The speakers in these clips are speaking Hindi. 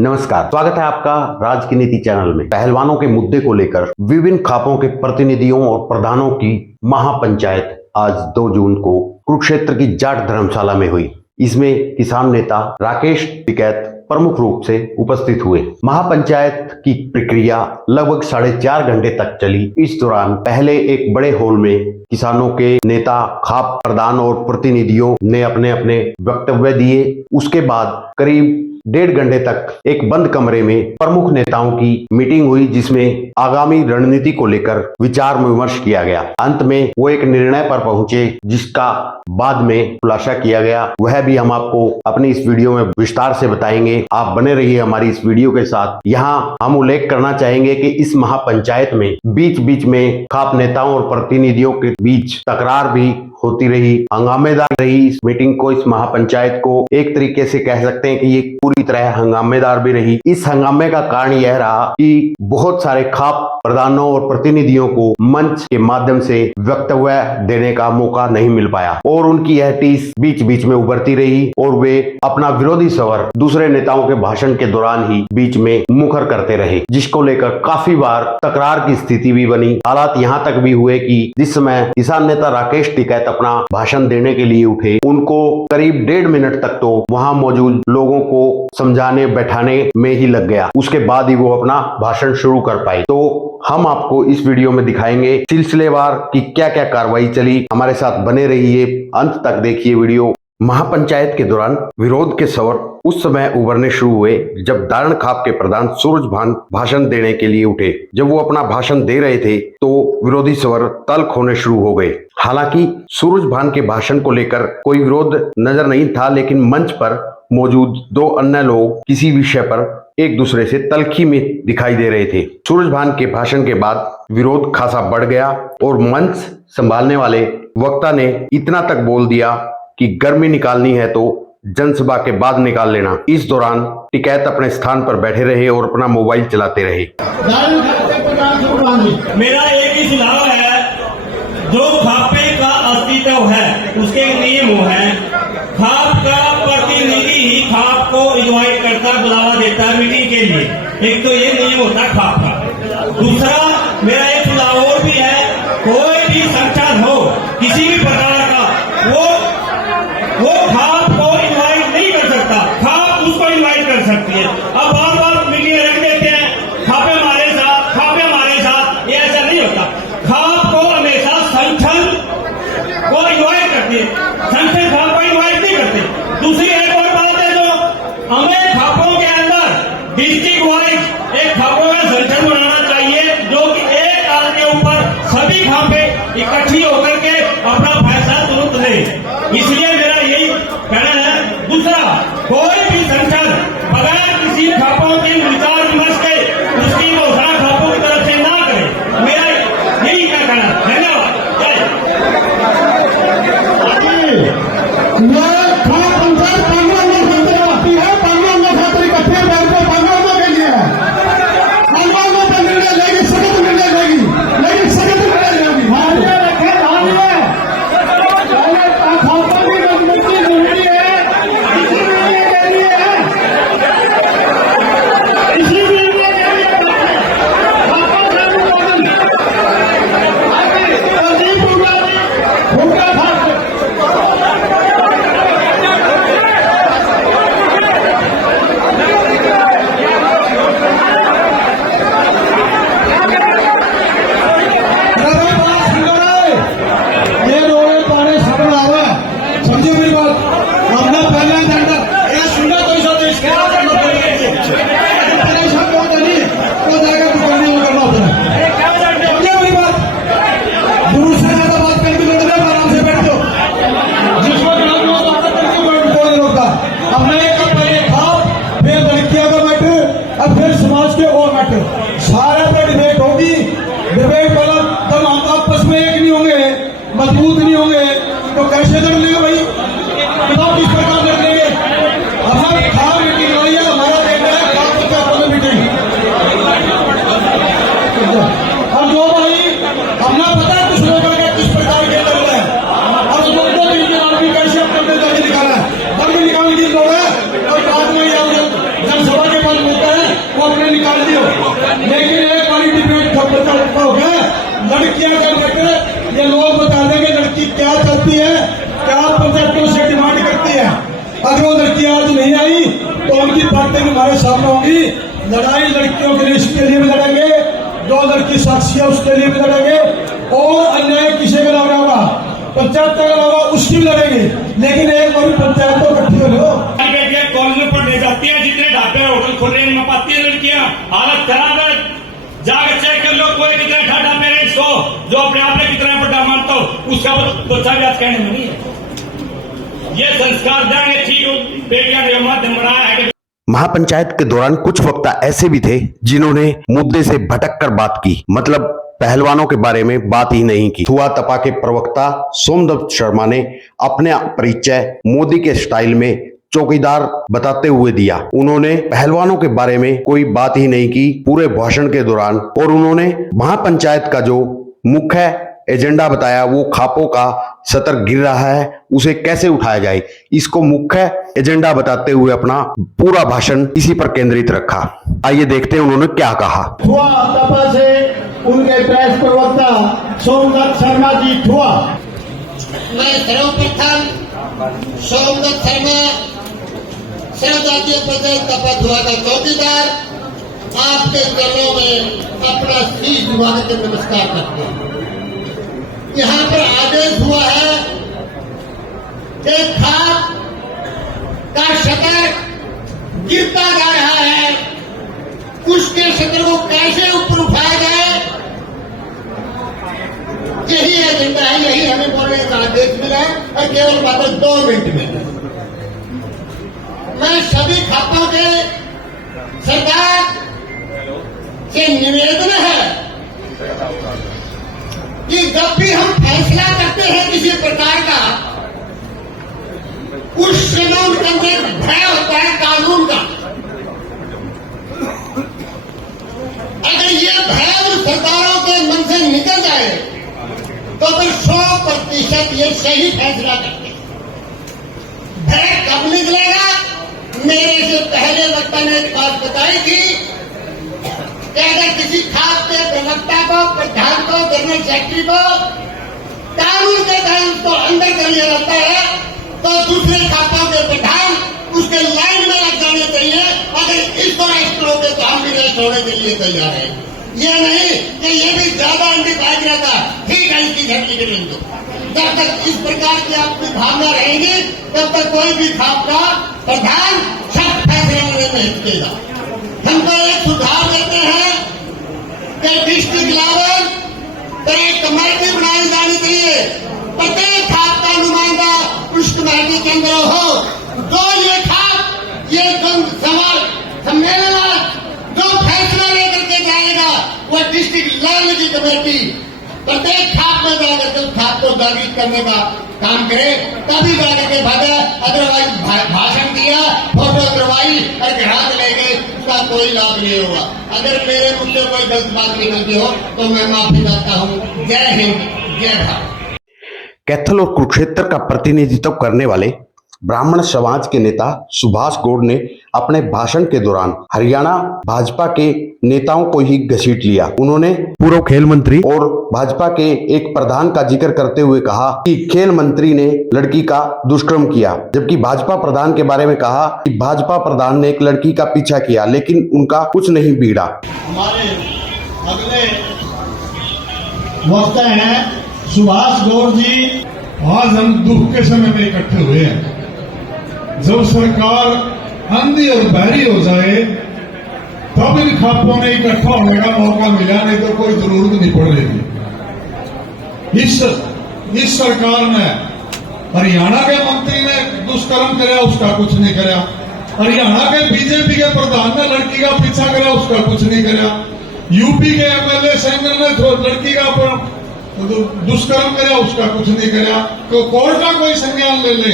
नमस्कार, स्वागत है आपका राज की नीति चैनल में। पहलवानों के मुद्दे को लेकर विभिन्न खापों के प्रतिनिधियों और प्रधानों की महापंचायत आज 2 जून को कुरुक्षेत्र की जाट धर्मशाला में हुई। इसमें किसान नेता राकेश टिकैत प्रमुख रूप से उपस्थित हुए। महापंचायत की प्रक्रिया लगभग 4.5 घंटे तक चली। इस दौरान पहले एक बड़े हॉल में किसानों के नेता, खाप प्रधान और प्रतिनिधियों ने अपने अपने वक्तव्य दिए। उसके बाद करीब 1.5 घंटे तक एक बंद कमरे में प्रमुख नेताओं की मीटिंग हुई, जिसमें आगामी रणनीति को लेकर विचार विमर्श किया गया। अंत में वो एक निर्णय पर पहुंचे, जिसका बाद में खुलासा किया गया। वह भी हम आपको अपनी इस वीडियो में विस्तार से बताएंगे। आप बने रहिए हमारी इस वीडियो के साथ। यहाँ हम उल्लेख करना चाहेंगे कि इस महापंचायत में बीच बीच में खाप नेताओं और प्रतिनिधियों के बीच तकरार भी होती रही, हंगामेदार रही। इस मीटिंग को, इस महापंचायत को एक तरीके से कह सकते हैं कि ये पूरी तरह हंगामेदार भी रही। इस हंगामे का कारण यह रहा कि बहुत सारे खाप प्रधानों और प्रतिनिधियों को मंच के माध्यम से वक्तव्य देने का मौका नहीं मिल पाया और उनकी यह टीस बीच बीच में उभरती रही और वे अपना विरोधी स्वर दूसरे नेताओं के भाषण के दौरान ही बीच में मुखर करते रहे, जिसको लेकर काफी बार तकरार की स्थिति भी बनी। हालात यहाँ तक भी हुए कि जिस समय किसान नेता राकेश टिकैत अपना भाषण देने के लिए उठे, उनको करीब 1.5 मिनट तक तो वहां मौजूद लोगों को समझाने बैठाने में ही लग गया। उसके बाद ही वो अपना भाषण शुरू कर पाए। तो हम आपको इस वीडियो में दिखाएंगे सिलसिलेवार कि क्या क्या कार्रवाई चली। हमारे साथ बने रहिए, अंत तक देखिए वीडियो। महापंचायत के दौरान विरोध के स्वर उस समय उभरने शुरू हुए जब दारण खाप के प्रधान सूरजभान भाषण देने के लिए उठे। जब वो अपना भाषण दे रहे थे तो विरोधी स्वर तल्ख होने शुरू हो गए। हालांकि सूरजभान के भाषण को लेकर कोई विरोध नजर नहीं था, लेकिन मंच पर मौजूद 2 अन्य लोग किसी विषय पर एक दूसरे से तल्खी में दिखाई दे रहे थे। सूरजभान के भाषण के बाद विरोध खासा बढ़ गया और मंच संभालने वाले वक्ता ने इतना तक बोल दिया कि गर्मी निकालनी है तो जनसभा के बाद निकाल लेना। इस दौरान टिकैत अपने स्थान पर बैठे रहे और अपना मोबाइल चलाते रहे। मेरा एक ही सुझाव है, जो खापे का अस्तित्व है उसके नियम है। खाप का प्रतिनिधि ही खाप को इनवाइट करता, बुलावा देता है मीटिंग के लिए। एक तो ये नियम होता है खाप का। दूसरा मेरा एक सुझाव और भी है, कोई भी संगठन हो किसी भी प्रकार का, वो खाप को इनवाइट नहीं कर सकता, खाप उसको इनवाइट कर सकती है। अब बार मीडिया रख देते हैं खापे हमारे साथ, ये ऐसा नहीं होता। खाप को हमेशा संगठन को इनवाइट करती है, संगठन खाप को इनवाइट नहीं करते। दूसरी एक और बात है, जो हमें खापों के अंदर डिस्ट्रिक्ट वाइज एक खापों का संगठन बनाना चाहिए, जो कि एक काल के ऊपर सभी खापे इकट्ठी होकर के अपना फैसला तुरंत ले। इसलिए मेरा यही कहना है। दूसरा, कोई भी संगठन बगैर किसी खापों के विचार विमर्श के उसकी घोषणा खापों की तरफ से ना करे। मेरा यही कहना है। धन्यवाद। सारे पे डिबेट होगी। डिबेट वाला तब हम आपस में एक नहीं होंगे, मजबूत नहीं होंगे तो कैसे कर लेंगे भाई? बताओ किस प्रकार कर लेंगे? हमारे खाप मीटिंग हुई है, हमारा देखना है खाप बच्चा अपने मीटिंग। और जो भाई अपना पता है कुछ लोगों का किस प्रकार के कर रहे हैं, अब लोगों को आदमी कैसे अपने निकाला है, तब भी निकालने की लोग है और बाद में जनसभा के बाद लड़कियां का मैटर ये लोग बता देंगे लड़की क्या चाहती है, क्या पंचायतों से डिमांड करती है। अगर वो लड़की आज नहीं आई तो उनकी बातें हमारे सामने होंगी। लड़ाई लड़कियों के लिए इसके लिए भी लड़ेंगे, जो लड़की साक्षी है उसके लिए भी लड़ेंगे, और अन्याय किसी का लग रहा होगा पंचायत का लगा होगा उसकी भी लड़ेंगे। लेकिन एक बार पंचायत तो इकट्ठी हो लो। बेटियां कॉलेज में पढ़ने जाती हैं, जितने ढाबे होटल खुल रहे हैं इनमें पाती है लड़कियां, हालत खराब है। जाकर चेक कर लो कोई कितना ठाडा पेरेंट्स हो जो अपने आप में कितना बड़ा मानता हो, उसका बच्चा भी आज कहने में नहीं है। ये संस्कार देंगे ठीक हो, बेटियां ने माध्यम बनाया है कि महापंचायत के दौरान कुछ वक्ता ऐसे भी थे जिन्होंने मुद्दे से भटक कर बात की, मतलब पहलवानों के बारे में बात ही नहीं की। थुआ तपा के प्रवक्ता सोमदत्त शर्मा ने अपने परिचय मोदी के स्टाइल में चौकीदार बताते हुए दिया। उन्होंने पहलवानों के बारे में कोई बात ही नहीं की पूरे भाषण के दौरान, और उन्होंने महापंचायत का जो मुख्य एजेंडा बताया वो खापों का सतर गिर रहा है, उसे कैसे उठाया जाए, इसको मुख्य एजेंडा बताते हुए अपना पूरा भाषण इसी पर केंद्रित रखा। आइए देखते हैं उन्होंने क्या कहा। थुआ तपा से उनके प्रेस प्रवक्ता सोमदत्त शर्मा जी थुआ। मैं सर्वप्रथम सोमदत्त शर्मा सर्वजातीय पंचायत तपा थुआ का चौकीदार आपके चरणों में अपना शीश झुका के नमस्कार करते हैं। यहाँ पर आदेश हुआ है कि खाप का शटर गिरता जा रहा है, उसके शटर को कैसे ऊपर उठाया जाए, यही एजेंडा है, यही हमें बोलने का आदेश मिला है, और केवल मात्र 2 मिनट में। मैं सभी खापों के सरकार से निवेदन है कि जब भी हम फैसला करते हैं किसी प्रकार का, उस समय उनके अंदर भय होता है कानून का। अगर ये भय उन सरकारों के मन से निकल जाए तो फिर 100% ये सही फैसला करते हैं। भय कब निकलेगा? मेरे से पहले वक्ता ने एक बात बताई थी कि अगर किसी खाप के प्रवक्ता को, प्रधान को, जनरल सेक्रेटरी को कानून के तहत उसको अंदर कर लिया जाता है तो दूसरे खापों के प्रधान उसके लाइन में लग जाने चाहिए। अगर इसको रेस्ट होगे तो हम भी रेस्ट होने के लिए तैयार है। ये नहीं कि ये भी ज्यादा अंडी भाग रहता, ठीक है इसकी घटनी के बिंदु। जब तक इस प्रकार की आपकी भावना रहेगी तब तक कोई भी खाप का प्रधान सब फैसला लेने में हिचकेगा। हमको एक सुधार देते हैं कि डिस्ट्रिक्ट लेवल पर एक कमेटी बनाई जानी चाहिए, प्रत्येक खाप का नुमाइंदा उस कमेटी के अंदर हो। जो ये खाप ये सम्मेलन जो फैसला लेकर के जाएगा वो डिस्ट्रिक्ट लेवल की कमेटी प्रत्येक खाप में जाकर के उस खाप को जागृत करने का काम करे, तभी जाकर के भागा। अदरवाइज भाषण दिया, फोटो करवाई और घरा चले गए, उसका कोई लाभ नहीं होगा। अगर मेरे मुझसे कोई गलत बात निकलती हो तो मैं माफी चाहता हूँ। जय हिंद, जय भारत। कैथल और कुरुक्षेत्र का प्रतिनिधित्व करने वाले ब्राह्मण समाज के नेता सुभाष गौड़ ने अपने भाषण के दौरान हरियाणा भाजपा के नेताओं को ही घसीट लिया। उन्होंने पूर्व खेल मंत्री और भाजपा के एक प्रधान का जिक्र करते हुए कहा कि खेल मंत्री ने लड़की का दुष्कर्म किया, जबकि भाजपा प्रधान के बारे में कहा कि भाजपा प्रधान ने एक लड़की का पीछा किया लेकिन उनका कुछ नहीं बिगड़ा। हमारे अगले वक्ता हैं सुभाष गौड़ जी। आज हम दुख के समय में इकट्ठे हुए हैं। जब सरकार अंधी और बहरी हो जाए तब इन खापों में इकट्ठा होने का मौका मिला, नहीं तो कोई जरूरत नहीं पड़ रही। इस सरकार ने हरियाणा के मंत्री ने दुष्कर्म कराया, उसका कुछ नहीं कराया। हरियाणा के बीजेपी के प्रधान ने लड़की का पीछा कराया, उसका कुछ नहीं कराया। यूपी के एमएलए सेंगर ने लड़की का दुष्कर्म कराया, उसका कुछ नहीं कराया। तो कोर्ट का कोई संज्ञान ले ले।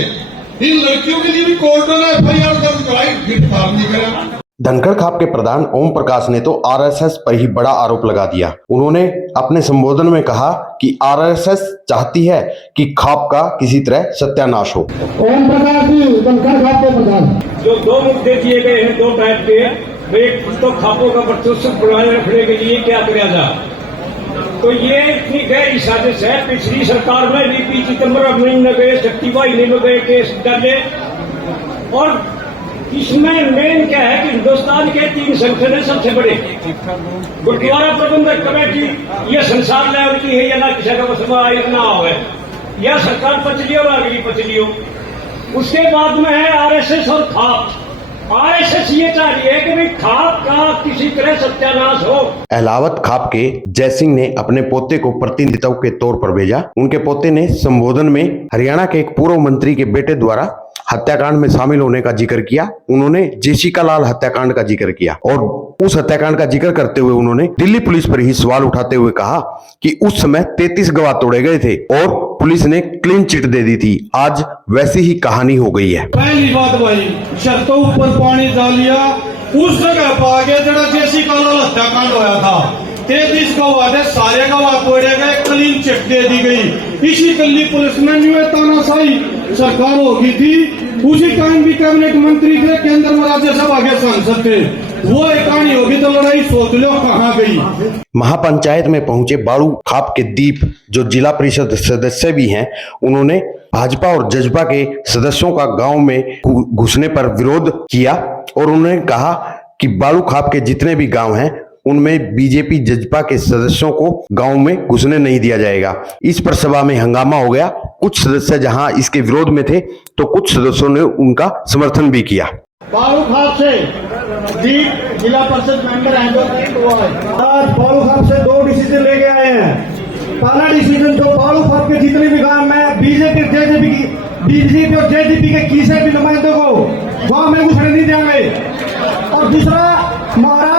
इन लड़कियों के लिए भी कोर्ट ने एफआईआर दर्ज कराई, गिरफ्तार नहीं कराया। धनखड़ खाप के प्रधान ओम प्रकाश ने तो आरएसएस पर ही बड़ा आरोप लगा दिया। उन्होंने अपने संबोधन में कहा कि आरएसएस चाहती है कि खाप का किसी तरह सत्यानाश हो। ओम प्रकाश जी धनखड़ खाप के प्रधान। जो 2 मुद्दे दिए गए हैं 2 टाइप के, एक तो खापों का वर्चस्व बनाए रखने के लिए क्या किया जाए, तो ये इतनी गहरी साजिश है। पिछली सरकार में भी पी चिदम्बरम नहीं न गए, शक्ति वाहिनी में गए केस डाले। और इसमें मेन क्या है कि हिंदुस्तान के 3 संगठन है सबसे बड़े। गुरुद्वारा प्रबंधक कमेटी ये संसार लेवल की है, या ना किसी का मसला इतना हो है, या सरकार पचली और अगली पचली हो। उसके बाद में है आरएसएस और खाप। आरएसएस ये चाह रही है कि भाई खाप का किसी तरह सत्यानाश हो। अहलावत खाप के जयसिंह ने अपने पोते को प्रतिनिधित्व के तौर पर भेजा। उनके पोते ने संबोधन में हरियाणा के एक पूर्व मंत्री के बेटे द्वारा हत्याकांड में शामिल होने का जिक्र किया। उन्होंने जेसिका लाल हत्याकांड का जिक्र किया और उस हत्याकांड का जिक्र करते हुए उन्होंने दिल्ली पुलिस पर ही सवाल उठाते हुए कहा कि उस समय 33 गवाह तोड़े गए थे और पुलिस ने क्लीन चिट दे दी थी। आज वैसी ही कहानी हो गई है। पहली बात भाई, शर्तों ऊपर पानी डालिया उस जगह पा गया जरा जेसिका लाल हत्याकांड होया था। 33 गवाह थे, सारे गवाह तोड़े गए, क्लीन चिट दे दी गई। इसी दिल्ली पुलिस में न्यू तानाशाही सरकार होगी थी। उसी टाइम भी कैबिनेट मंत्री थे, केंद्र में राज्यसभा के सांसद थे। वो एक कहानी होगी तो लड़ाई सोच लो कहाँ गई। महापंचायत में पहुंचे बाड़ू खाप के दीप, जो जिला परिषद सदस्य भी हैं, उन्होंने भाजपा और जजपा के सदस्यों का गांव में घुसने पर विरोध किया और उन्होंने कहा कि बाड़ू खाप के जितने भी गांव हैं उनमें बीजेपी जजपा के सदस्यों को गांव में घुसने नहीं दिया जाएगा। इस पर सभा में हंगामा हो गया। कुछ सदस्य जहां इसके विरोध में थे तो कुछ सदस्यों ने उनका समर्थन भी किया। बालू खाप से दीप जिला परिषद मेंबर हैं जो आज बालू खाप से 2 डिसीजन लेके आए हैं। पहला डिसीजन जो बालू खाप के जितने भी गांव में बीजेपी और जेजेपी के किसी भी नुमाइंदों को गांव में घुसने नहीं देंगे। और दूसरा हमारा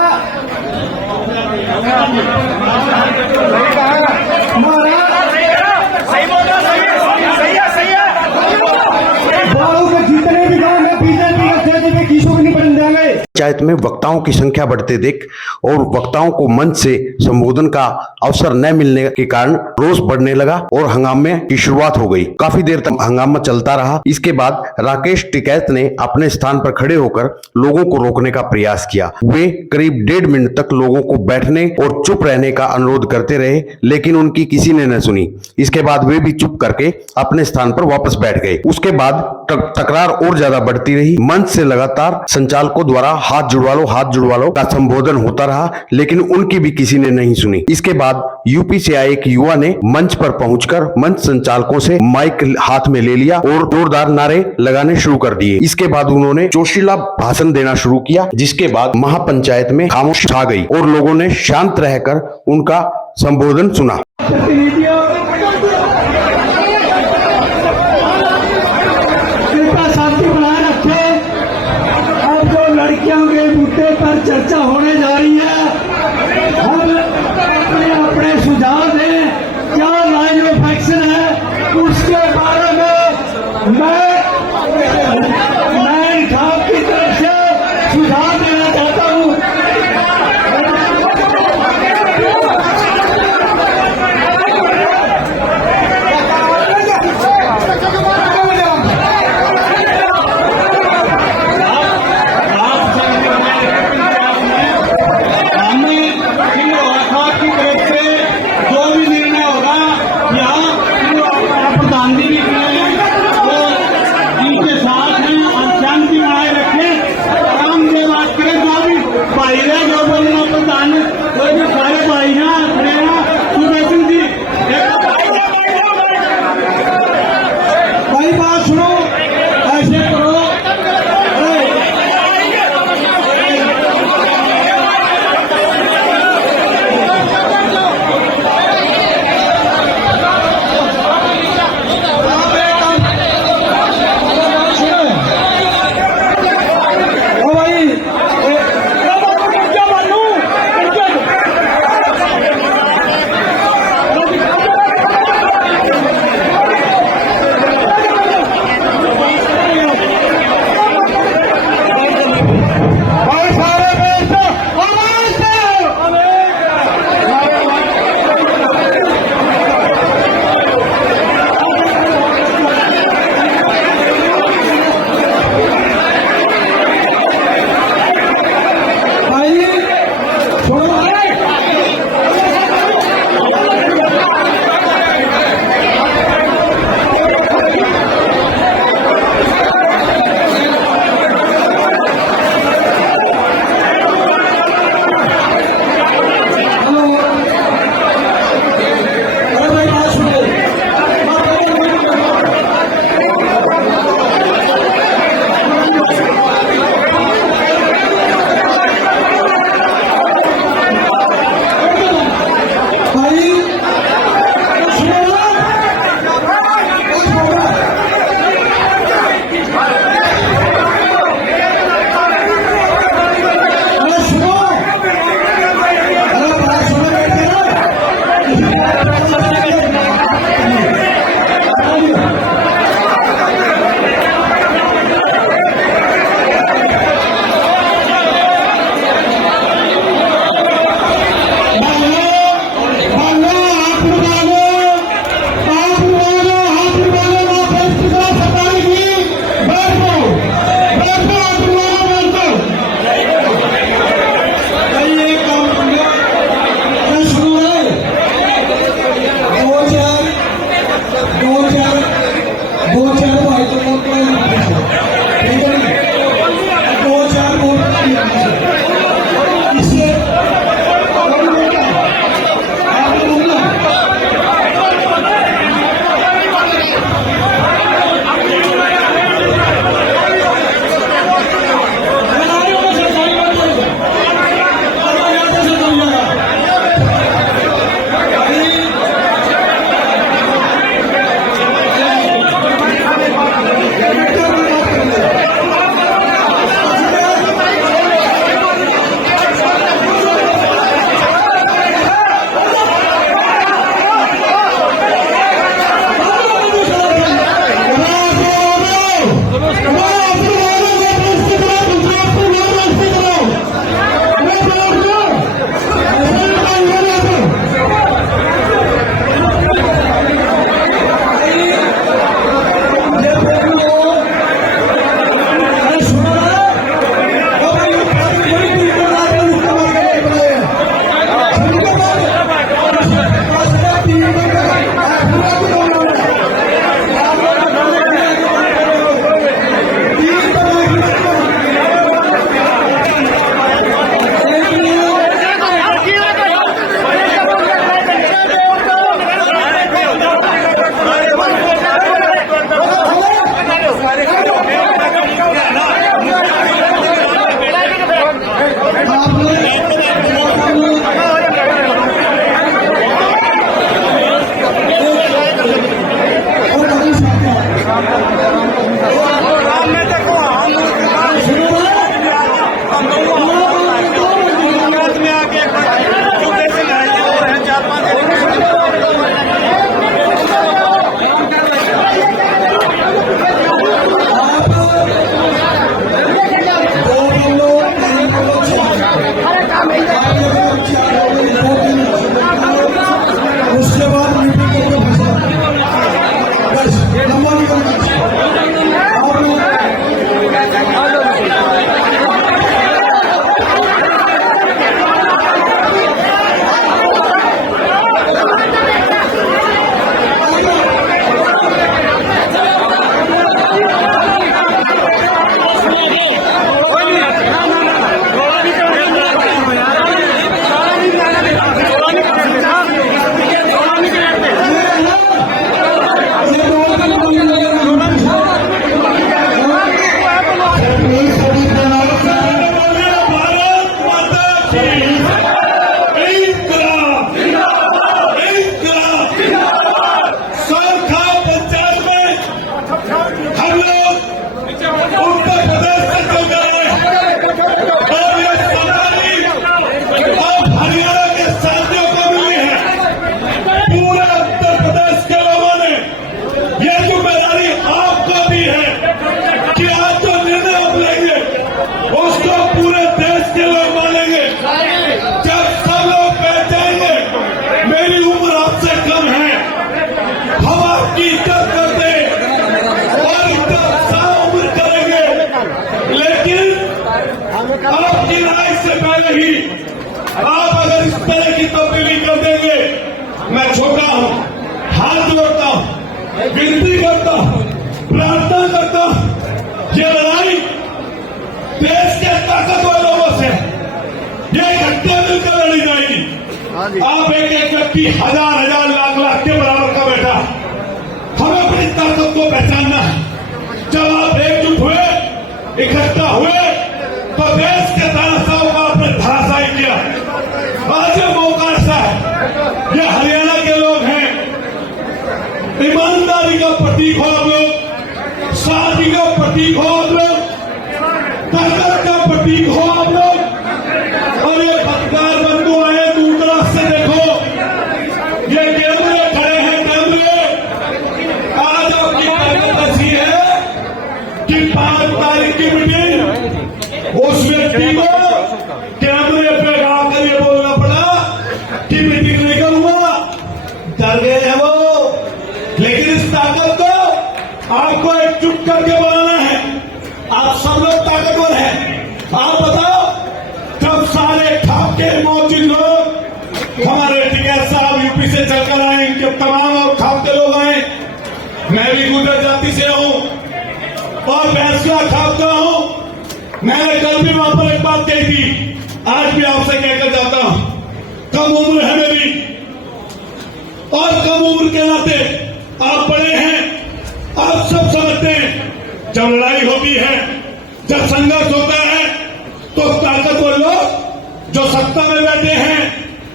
बालू के जितने भी गांव में बीजेपी और जेजेपी किसी को नहीं पड़ने देंगे। पंचायत में वक्ताओं की संख्या बढ़ते देख और वक्ताओं को मंच से संबोधन का अवसर न मिलने के कारण रोष बढ़ने लगा और हंगामे की शुरुआत हो गई। काफी देर तक हंगामा चलता रहा। इसके बाद राकेश टिकैत ने अपने स्थान पर खड़े होकर लोगों को रोकने का प्रयास किया। वे करीब 1.5 मिनट तक लोगों को बैठने और चुप रहने का अनुरोध करते रहे, लेकिन उनकी किसी ने न सुनी। इसके बाद वे भी चुप करके अपने स्थान पर वापस बैठ गए। उसके बाद तकरार और ज्यादा बढ़ती रही। मंच से लगातार संचालकों द्वारा हाथ जुड़वा लो का संबोधन होता रहा, लेकिन उनकी भी किसी ने नहीं सुनी। इसके बाद यूपी से आए एक युवा ने मंच पर पहुंचकर मंच संचालकों से माइक हाथ में ले लिया और जोरदार नारे लगाने शुरू कर दिए। इसके बाद उन्होंने जोशीला भाषण देना शुरू किया, जिसके बाद महापंचायत में खामोशी छा गई और लोगों ने शांत रहकर उनका संबोधन सुना। लड़कियों के मुद्दे पर चर्चा होने जा रही है। हम अपने सुझाव दें, क्या लाइन ऑफ एक्शन है उसके बारे में मैं खाप की तरफ से सुझाव देना चाहता हूँ। प्रधानमंत्री इंकलाब इंकलाब सरखा पंचायत में हम लोग उत्तर प्रदेश से चल गए और ये सरकारी अब हरियाणा के साथियों को मिली है। पूरे उत्तर प्रदेश के लोगों ने ये जिम्मेदारी आपको दी है कि आज जो निर्णय आप लेंगे उसको पूरे देश के लोग मानेंगे। जब सब लोग बैठ जाएंगे, मेरी उम्र आपसे कम है, हम आपकी इज्जत करते और इज्जत उम्र करेंगे, लेकिन आपकी राय से पहले ही आप अगर इस तरह की तब्दीली कर देंगे, मैं छोटा हूं, हाथ जोड़ता हूं, विनती करता हूं, प्रार्थना करता हूं, ये लड़ाई देश के ताकतवर लोगों से ये इकट्ठे मिलकर लड़ी जाएगी। आप एक एक व्यक्ति हजार हजार लाख लाख के बराबर का बैठा, हमें अपनी ताकत को पहचानना है। जब आप एकजुट हुए, इकट्ठा हुए, तो देश के तानाशाहों को आपने धराशायी किया। आज ये मौका ऐसा है, ये हरियाणा के लोग हैं, ईमानदारी का प्रतीक हो आप लोग, शांति का प्रतीक हो आप लोग, ताकत का प्रतीक हो आप लोग। और ये पत्रकार बंधु आए दूरदराज से, देखो ये कैमरे खड़े हैं, कैमरे। आज आपकी ताकत ऐसी है कि 5 तारीख की मीटिंग उस व्यक्ति को कैमरे पे आकर ये बोलना पड़ा कि मीटिंग नहीं करूंगा, डर गए हैं वो। लेकिन इस ताकत को आपको एकजुट करके बनाना है। आप सब लोग ताकतवर हैं। आप बताओ, जब सारे खापके मौजूद लोग, हमारे टिकैत साहब यूपी से चलकर आए, इनके तमाम और खापके लोग आए, मैं भी गुजर जाति से हूं और फैसला खापका हूं। मैंने कल भी वहां पर एक बात कही थी, आज भी आपसे कहकर जाता हूं, कम उम्र है मेरी और कम उम्र के नाते आप बड़े हैं, आप सब समझते हैं। जब लड़ाई होती है, जब संघर्ष होता है, तो ताकतवर लोग जो सत्ता में बैठे हैं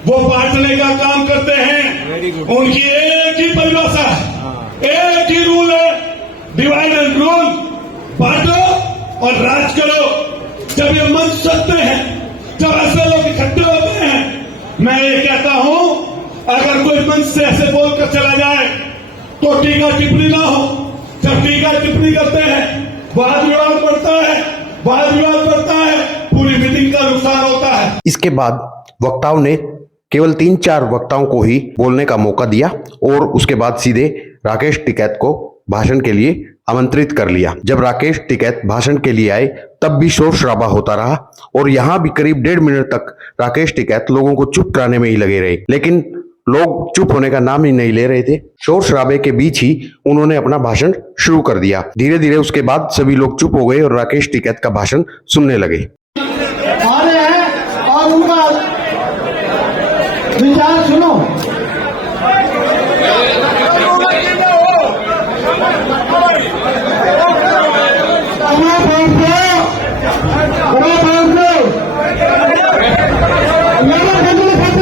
वो बांटने का काम करते हैं। उनकी एक ही परिभाषा है, एक ही रूल है, डिवाइड एंड रूल, बांटो और राज करो। जब ये मंच सकते हैं, जब ऐसे लोग इकट्ठे होते हैं, मैं ये कहता हूं, अगर कोई मंच से ऐसे बोलकर चला जाए तो टीका टिप्पणी ना हो। जब टीका टिप्पणी करते हैं, वाद विवाद बढ़ता है, पूरी मीटिंग का नुकसान होता है। इसके बाद वक्ताओं ने केवल 3-4 वक्ताओं को ही बोलने का मौका दिया और उसके बाद सीधे राकेश टिकैत को भाषण के लिए आमंत्रित कर लिया। जब राकेश टिकैत भाषण के लिए आए तब भी शोर शराबा होता रहा और यहाँ भी करीब 1.5 मिनट तक राकेश टिकैत लोगों को चुप कराने में ही लगे रहे, लेकिन लोग चुप होने का नाम ही नहीं ले रहे थे। शोर शराबे के बीच ही उन्होंने अपना भाषण शुरू कर दिया। धीरे धीरे उसके बाद सभी लोग चुप हो गए और राकेश टिकैत का भाषण सुनने लगे। आ रहे हैं और उनका विचार सुनो।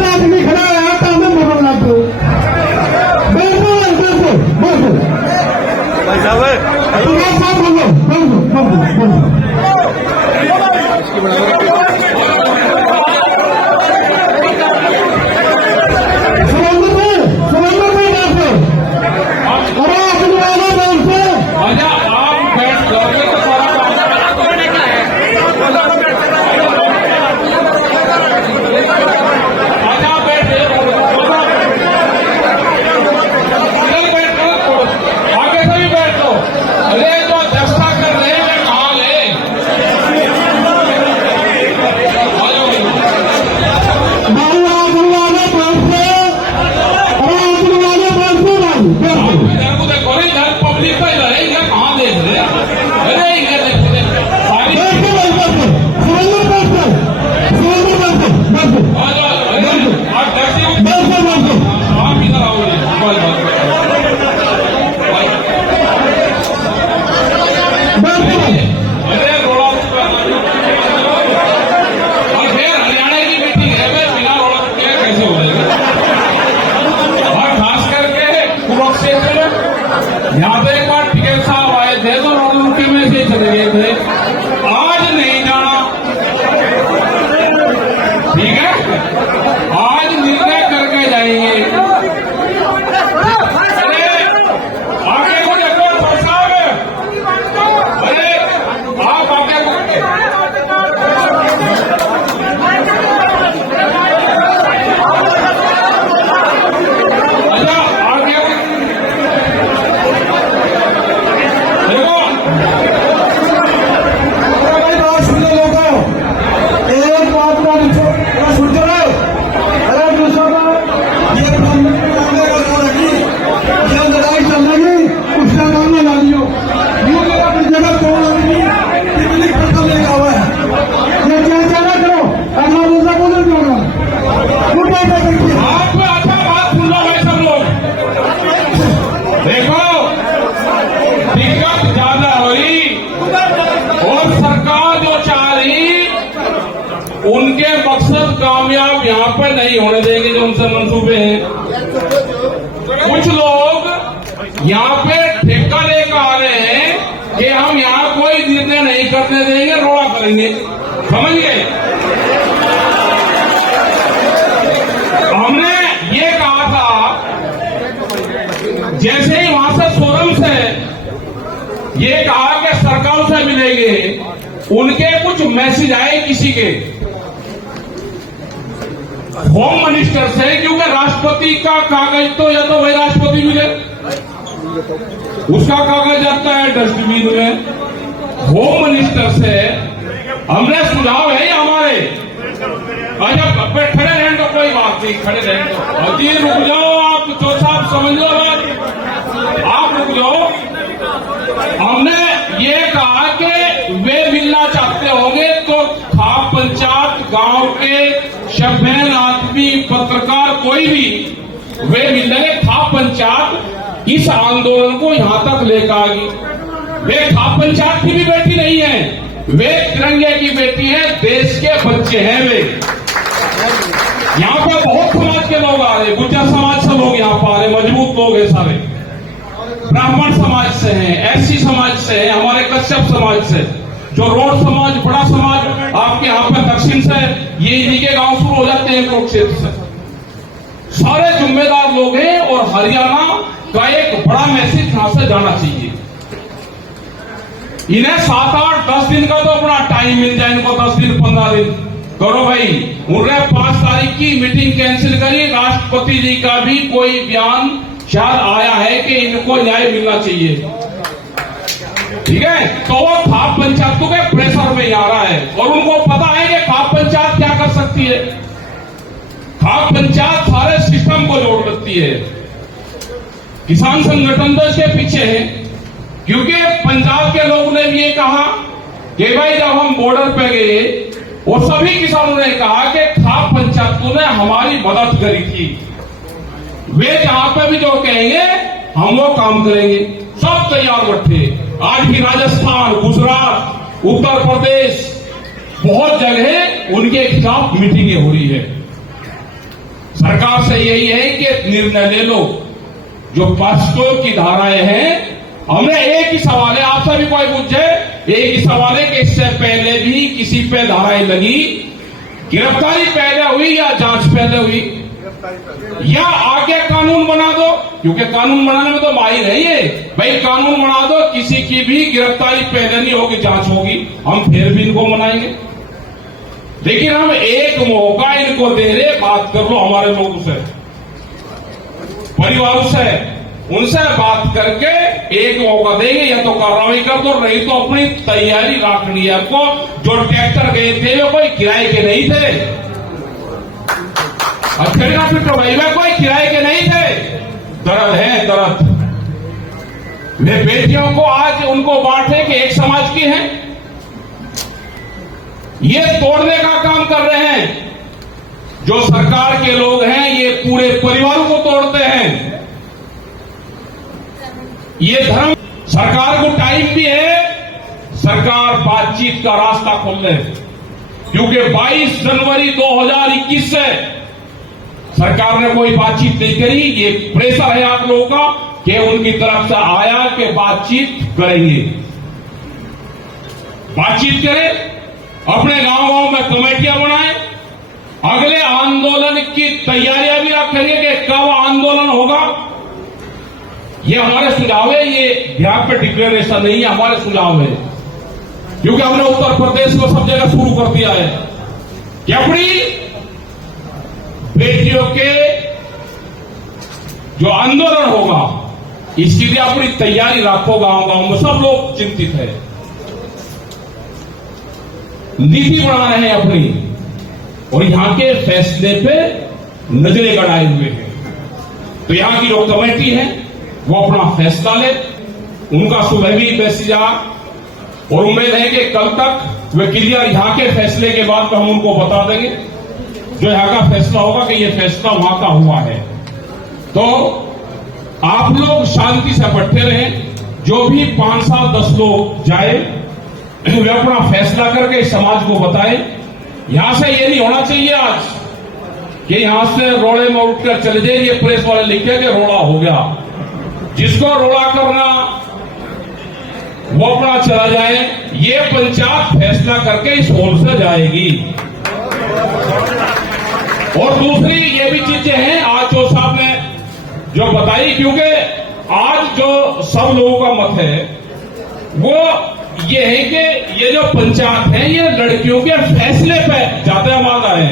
आदमी खड़ा है तो हमें मोहन लग दो। ठीक है, आज निर्णय करके जाएंगे। अरे आगे को देखो भाई साहब, अरे आप आगे को उनके मकसद कामयाब यहाँ पर नहीं होने देंगे जो उनसे मंसूबे हैं। कुछ लोग यहाँ पे ठेका लेकर आ रहे हैं कि हम यहाँ कोई निर्णय नहीं करने देंगे, रोड़ा करेंगे, समझ गए। हमने ये कहा था, जैसे ही वहां से सोरम से ये कहा कि सरकार से मिलेंगे, उनके कुछ मैसेज आए किसी के होम मिनिस्टर से, क्योंकि राष्ट्रपति का कागज तो या तो वही राष्ट्रपति मिले, उसका कागज आता है डस्टबिन में। होम मिनिस्टर से हमने सुझाव है हमारे, अच्छा खड़े रहने तो कोई बात नहीं, खड़े रहने तो अजी रुक जाओ, आप जो साहब समझ लो बात, आप रुक जाओ। हमने ये कहा कि वे मिलना चाहते होंगे तो खाप पंचायत गांव के सभ्य आदमी, पत्रकार, कोई भी वे मिल रहे। खाप पंचायत इस आंदोलन को यहां तक लेकर आ गई। वे खाप पंचायत की भी बेटी नहीं है, वे तिरंगे की बेटी है, देश के बच्चे हैं वे। यहाँ पर बहुत समाज के लोग आ रहे, गुज्जर समाज से लोग यहाँ पर आ रहे, मजबूत लोग हैं सारे, ब्राह्मण समाज से हैं, एससी समाज से हैं, हमारे कश्यप समाज से, जो रोड समाज, बड़ा समाज आपके यहाँ पे दक्षिण से, ये इन्हीं के गांव शुरू हो जाते हैं कुरुक्षेत्र से। सारे जिम्मेदार लोग हैं और हरियाणा का एक बड़ा मैसेज यहां से जाना चाहिए। इन्हें 7, 8, 10 दिन का तो अपना टाइम मिल जाए, इनको 10 दिन 15 दिन करो भाई। उन्होंने 5 तारीख की मीटिंग कैंसिल करी। राष्ट्रपति जी का भी कोई बयान शायद आया है कि इनको न्याय मिलना चाहिए, ठीक है। तो वो खाप पंचायतों के प्रेशर में आ रहा है और उनको पता है कि खाप पंचायत क्या कर सकती है। खाप पंचायत सारे सिस्टम को जोड़ सकती है। किसान संगठन तो इसके पीछे है, क्योंकि पंजाब के लोगों ने भी ये कहा कि भाई जब हम बॉर्डर पे गए और सभी किसानों ने कहा कि खाप पंचायतों ने हमारी मदद करी थी, वे जहां पे भी जो कहेंगे हम वो काम करेंगे। सब तैयार बैठे। आज भी राजस्थान, गुजरात, उत्तर प्रदेश, बहुत जगह उनके खिलाफ मीटिंगें हो रही है। सरकार से यही है कि निर्णय ले लो। जो पशुओं की धाराएं हैं, हमने एक ही सवाल है, आपसे भी कोई पूछे, एक ही सवाल है कि इससे पहले भी किसी पे धाराएं लगी, गिरफ्तारी पहले हुई या जांच पहले हुई, या आगे कानून बना दो, क्योंकि कानून बनाने में तो माहिर है ये भाई। कानून बना दो, किसी की भी गिरफ्तारी पहले नहीं होगी, जांच होगी, हम फिर भी इनको मनाएंगे। लेकिन हम एक मौका इनको दे रहे, बात कर लो हमारे लोगों से, परिवारों से, उनसे बात करके एक मौका देंगे, या तो कार्रवाई कर दो, नहीं तो अपनी तैयारी रखनी है आपको। जो ट्रैक्टर गए थे वो कोई किराए के नहीं थे, अच्छा फिर तो भाई वे कोई किराए के नहीं थे। दर्द है दर्द। वे बेटियों को आज उनको बांटे कि एक समाज की हैं, ये तोड़ने का काम कर रहे हैं। जो सरकार के लोग हैं ये पूरे परिवारों को तोड़ते हैं। ये धर्म, सरकार को टाइम भी है, सरकार बातचीत का रास्ता खोल दे, क्योंकि 22 जनवरी 2021 से सरकार ने कोई बातचीत नहीं करी। ये प्रेशर है आप लोगों का कि उनकी तरफ से आया कि बातचीत करेंगे, बातचीत करें, अपने गांव-गांव में कमेटियां बनाएं। आंदोलन की तैयारियां भी रखेंगे कि कब आंदोलन होगा। ये हमारे सुझाव है, ये यहाँ पे डिक्लेरेशन नहीं है, हमारे सुझाव है, क्योंकि हमने उत्तर प्रदेश को सब जगह शुरू कर दिया है कि अपनी बेटियों के जो आंदोलन होगा इसके लिए अपनी तैयारी रखो। गांव गांव में सब लोग चिंतित है, नीति बना रहे हैं अपनी, और यहां के फैसले पे नजरें गड़ाए हुए हैं। तो यहां की जो कमेटी है वो अपना फैसला ले, उनका सुबह भी मैसेज आ, और उम्मीद है कि कल तक वे क्लियर यहां के फैसले के बाद हम उनको बता देंगे जो यहां का फैसला होगा कि ये फैसला वहां का हुआ है। तो आप लोग शांति से बैठे रहें, जो भी 5 7 10 लोग जाए वे अपना फैसला करके समाज को बताए। यहां से ये नहीं होना चाहिए आज कि यहां से रोड़े में उठकर चले जाए, ये प्रेस वाले लिखे कि रोड़ा हो गया। जिसको रोड़ा करना वो अपना चला जाए, ये पंचायत फैसला करके इस हॉल से जाएगी। और दूसरी ये भी चीजें हैं आज जो साहब ने जो बताई, क्योंकि आज जो सब लोगों का मत है वो ये है कि ये जो पंचायत है ये लड़कियों के फैसले पे ज्यादा मांगा है,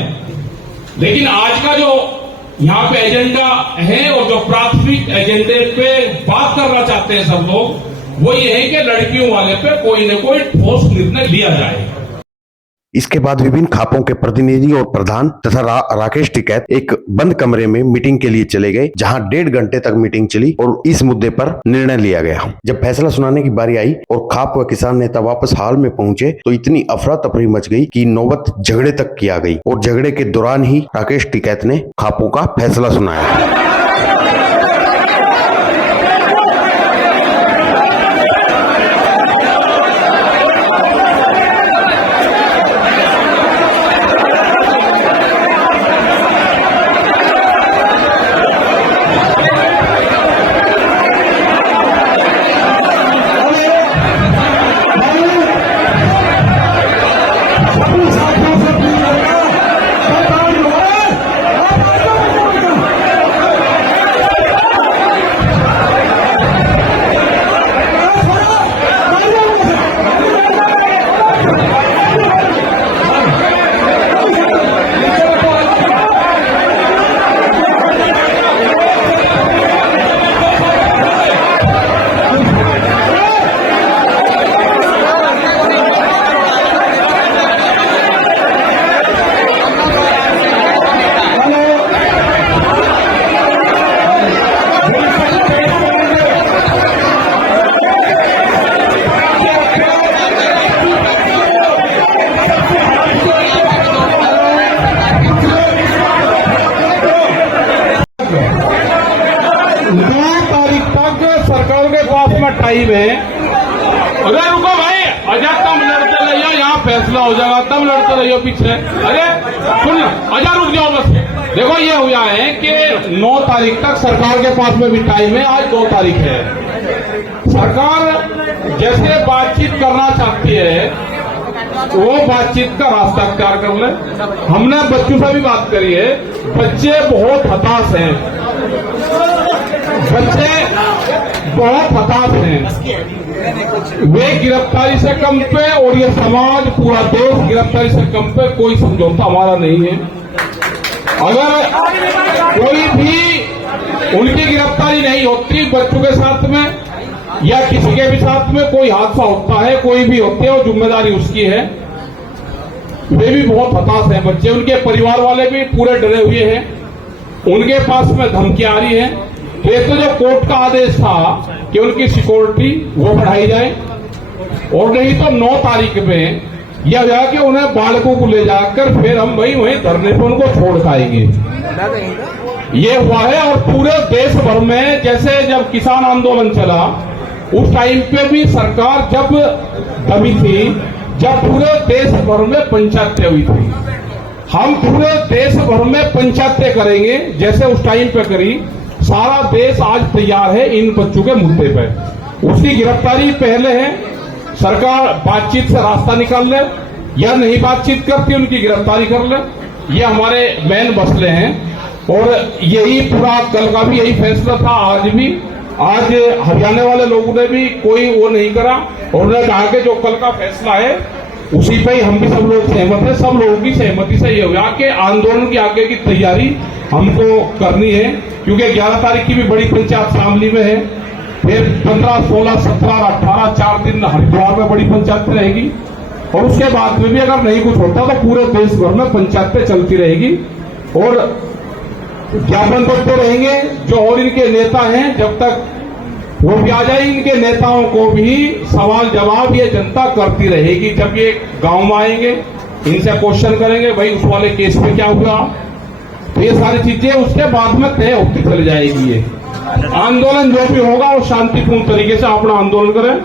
लेकिन आज का जो यहाँ पे एजेंडा है और जो प्राथमिक एजेंडे पे बात करना चाहते हैं सब लोग, वो ये है कि लड़कियों वाले पे कोई न कोई ठोस निर्णय लिया जाए। इसके बाद विभिन्न खापों के प्रतिनिधि और प्रधान तथा राकेश टिकैत एक बंद कमरे में मीटिंग के लिए चले गए, जहां 1.5 घंटे तक मीटिंग चली और इस मुद्दे पर निर्णय लिया गया। जब फैसला सुनाने की बारी आई और खाप व किसान नेता वापस हाल में पहुंचे तो इतनी अफरा तफरी मच गई कि नौबत झगड़े तक की आ गई, और झगड़े के दौरान ही राकेश टिकैत ने खापों का फैसला सुनाया। सरकार के पास में टाइम है। अरे रुको भाई, अजय तब लड़ते रहिए, यहाँ फैसला हो जाएगा, तब लड़ते रहिए पीछे। अरे सुन, अजय रुक जाओ बस। देखो ये हुआ है कि 9 तारीख तक सरकार के पास में भी टाइम है, आज 2 तारीख है। सरकार जैसे बातचीत करना चाहती है वो बातचीत का रास्ता अख्तियार कर ले। हमने बच्चों से भी बात करी है, बच्चे बहुत हताश हैं, बच्चे बहुत हताश हैं। वे गिरफ्तारी से कम पे और ये समाज पूरा देश गिरफ्तारी से कम पे कोई समझौता हमारा नहीं है। अगर कोई भी उनकी गिरफ्तारी नहीं होती, बच्चों के साथ में या किसी के भी साथ में कोई हादसा होता है, कोई भी होते हैं, वो जिम्मेदारी उसकी है। वे भी बहुत हताश हैं बच्चे, उनके परिवार वाले भी पूरे डरे हुए हैं, उनके पास में धमकियां आ रही है। एक तो जो कोर्ट का आदेश था कि उनकी सिक्योरिटी वो बढ़ाई जाए, और नहीं तो 9 तारीख में यह जाके उन्हें बालकों को ले जाकर फिर हम वहीं धरने पर उनको छोड़ खाएंगे। ये हुआ है। और पूरे देश भर में जैसे जब किसान आंदोलन चला उस टाइम पे भी सरकार जब दबी थी, जब पूरे देश भर में पंचायतें हुई थी। हम पूरे देश भर में पंचायतें करेंगे जैसे उस टाइम पे करी। सारा देश आज तैयार है इन बच्चों के मुद्दे पे। उसकी गिरफ्तारी पहले है, सरकार बातचीत से रास्ता निकाल ले, या नहीं बातचीत करती उनकी गिरफ्तारी कर ले। ये हमारे मेन मसले हैं और यही पूरा कल का भी यही फैसला था, आज भी। आज हरियाणा वाले लोगों ने भी कोई वो नहीं करा और उन्होंने कहा कि जो कल का फैसला है उसी पे ही हम भी सब लोग सहमत हैं। सब लोगों की सहमति से ये हुआ कि आंदोलन की आगे की तैयारी हमको करनी है, क्योंकि 11 तारीख की भी बड़ी पंचायत शामली में है, फिर 15, 16, 17, 18 4 दिन हरिद्वार में बड़ी पंचायत रहेगी और उसके बाद में भी अगर नहीं कुछ होता तो पूरे देश भर में पंचायतें चलती रहेगी और ज्ञापन करते रहेंगे। जो और इनके नेता हैं जब तक वो भी आ जाए, इनके नेताओं को भी सवाल जवाब ये जनता करती रहेगी। जब ये गांव में आएंगे इनसे क्वेश्चन करेंगे, भाई उस वाले केस में क्या हुआ, तो ये सारी चीजें उसके बाद में तय होती चली जाएगी। ये आंदोलन जो भी होगा वो शांतिपूर्ण तरीके से अपना आंदोलन करें।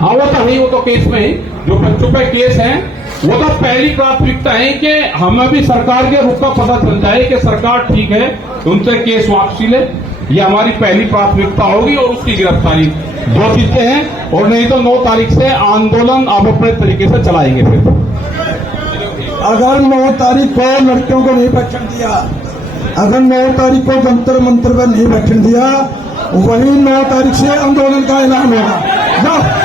हाँ वो तो नहीं, वो तो केस में ही जो बच्चों पे केस है वो तो पहली प्राथमिकता है कि हमें भी सरकार के रुख का पता चल जाए कि सरकार ठीक है, उनसे केस वापसी ले। ये हमारी पहली प्राथमिकता होगी और उसकी गिरफ्तारी, दो चीजें हैं। और नहीं तो 9 तारीख से आंदोलन आप अपने तरीके से चलाएंगे। फिर अगर 9 तारीख को लड़कियों को नहीं बैठने दिया, अगर 9 तारीख को जंतर मंतर पर नहीं बैठने दिया, वही 9 तारीख से आंदोलन का ऐलान होगा।